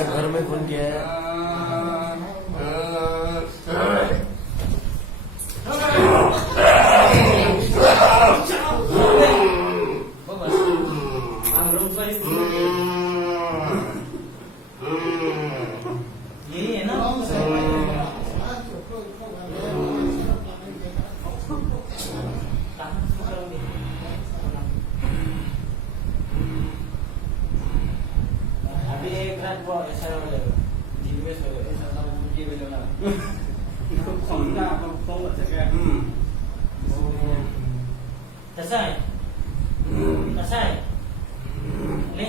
घर में कौन गया है? यही है ना? अभी एक रात वो ऐसा हो जाएगा, जिनमें से ऐसा मुझे भी लेना, इसको खोलना अपन खोल सकते हैं। कैसा है? कैसा है? ले